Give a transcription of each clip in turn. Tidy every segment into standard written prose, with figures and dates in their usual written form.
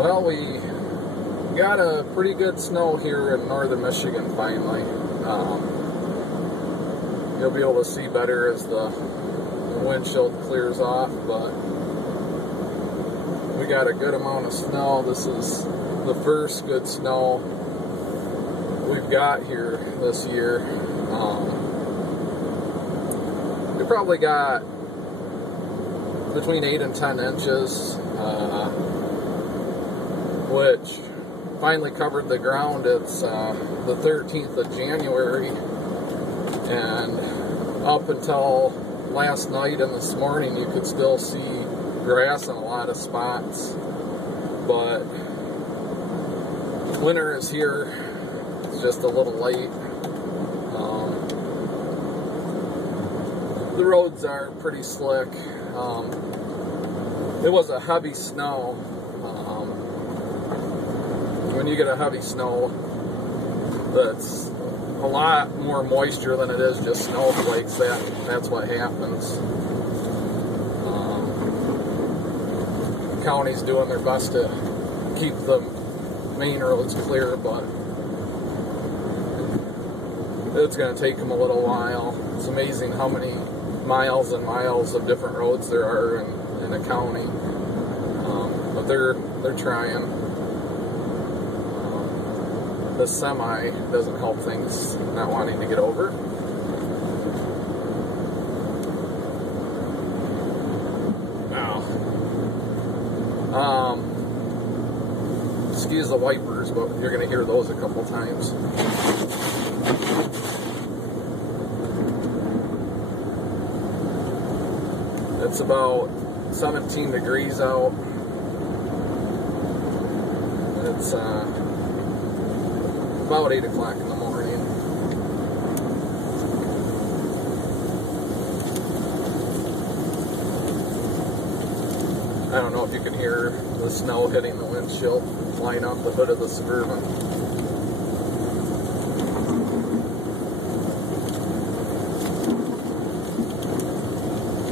Well, we got a pretty good snow here in northern Michigan finally. You'll be able to see better as the windshield clears off, but we got a good amount of snow. This is the first good snow we've got here this year. We probably got between 8 and 10 inches, which finally covered the ground. It's the 13th of January, and up until last night and this morning you could still see grass in a lot of spots, but winter is here. It's just a little late. The roads are pretty slick. It was a heavy snow. When you get a heavy snow, that's a lot more moisture than it is just snowflakes. That's what happens. The county's doing their best to keep the main roads clear, but it's going to take them a little while. It's amazing how many miles and miles of different roads there are in a county, but they're trying. The semi doesn't help things, not wanting to get over. Now, excuse the wipers, but you're going to hear those a couple times. It's about 17 degrees out. It's about 8 o'clock in the morning. I don't know if you can hear the snow hitting the windshield, flying off the hood of the Suburban.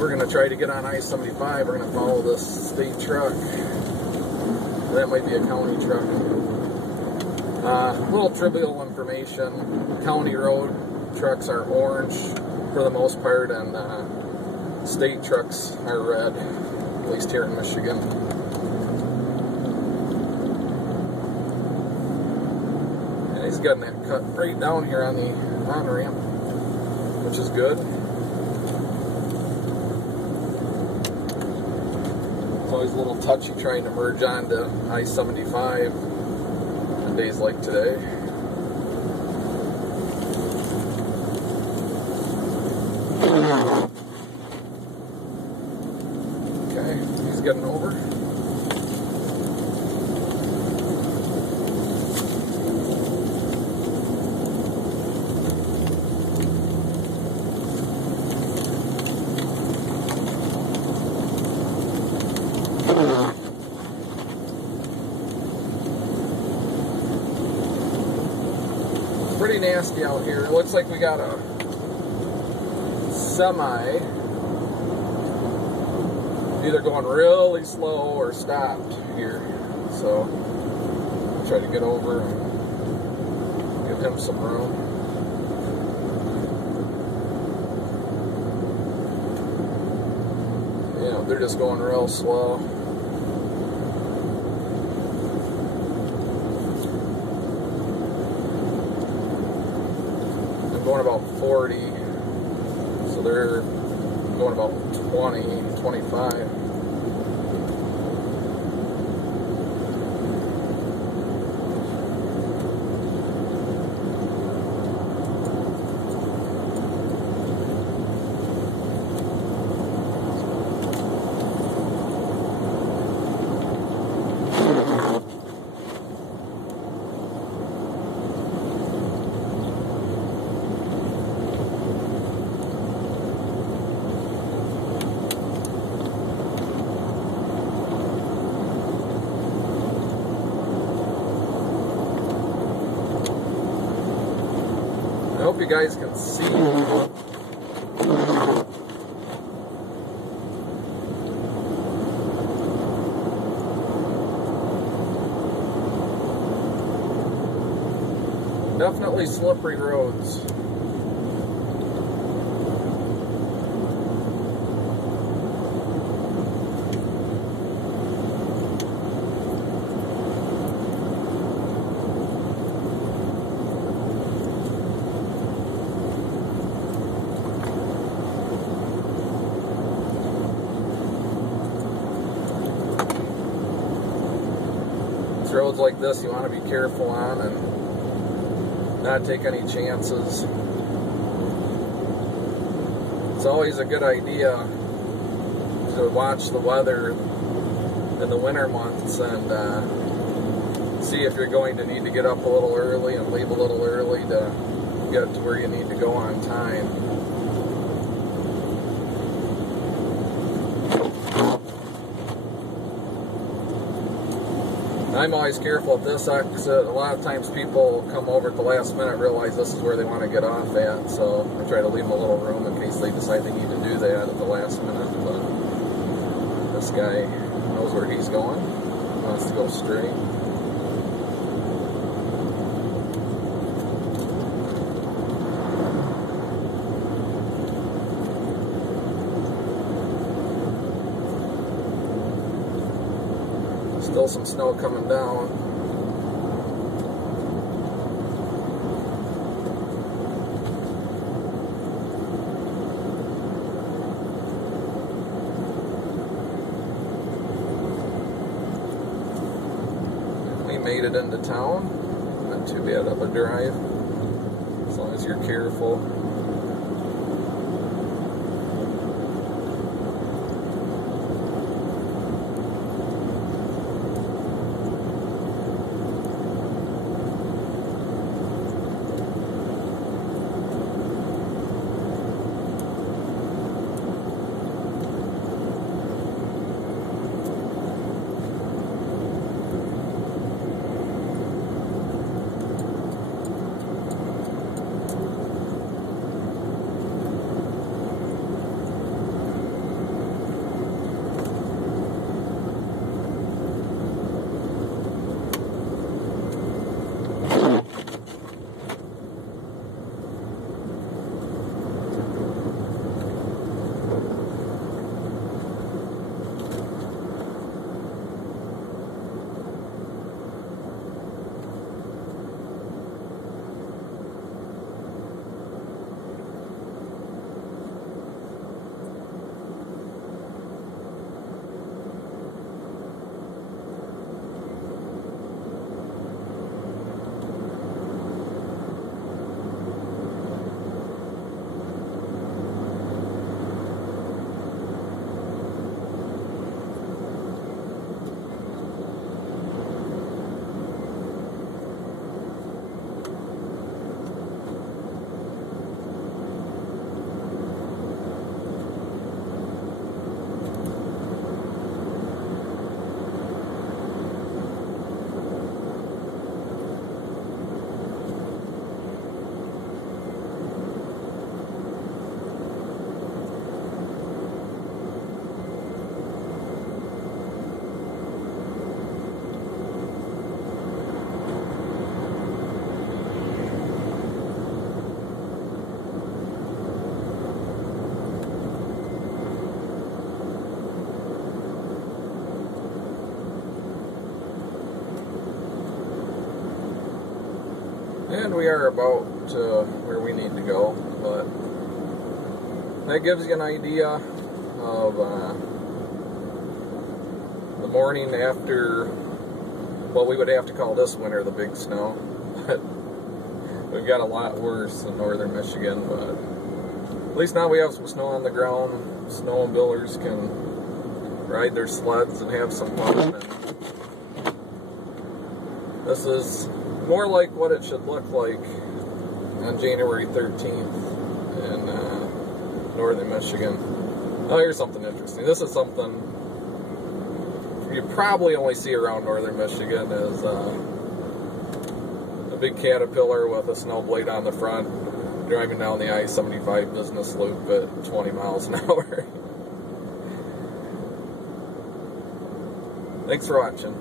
We're going to try to get on I-75. We're going to follow this state truck. That might be a county truck. Little trivial information. County road trucks are orange for the most part, and state trucks are red, at least here in Michigan. And he's getting that cut right down here on the on-ramp, which is good. It's always a little touchy trying to merge onto I-75 on days like today. Okay, he's getting over. Pretty nasty out here. It looks like we got a semi either going really slow or stopped here. So I'll try to get over and give him some room. Yeah, they're just going real slow. Going about 40, so they're going about 20, 25. I hope you guys can see. Definitely slippery roads. Roads like this you want to be careful on and not take any chances. It's always a good idea to watch the weather in the winter months and see if you're going to need to get up a little early and leave a little early to get to where you need to go on time. I'm always careful at this exit. A lot of times people come over at the last minute, realize this is where they want to get off at, so I try to leave them a little room in case they decide they need to do that at the last minute. But this guy knows where he's going. He wants to go straight. Still some snow coming down. We made it into town. Not too bad of a drive, as long as you're careful. And we are about where we need to go, but that gives you an idea of the morning after, well, we would have to call this winter the big snow, but we've got a lot worse in northern Michigan, but at least now we have some snow on the ground. Snowmobilers can ride their sleds and have some fun. And this is more like what it should look like on January 13th in northern Michigan. Oh, here's something interesting. This is something you probably only see around northern Michigan, is a big Caterpillar with a snow blade on the front driving down the I-75 business loop at 20 miles an hour. Thanks for watching.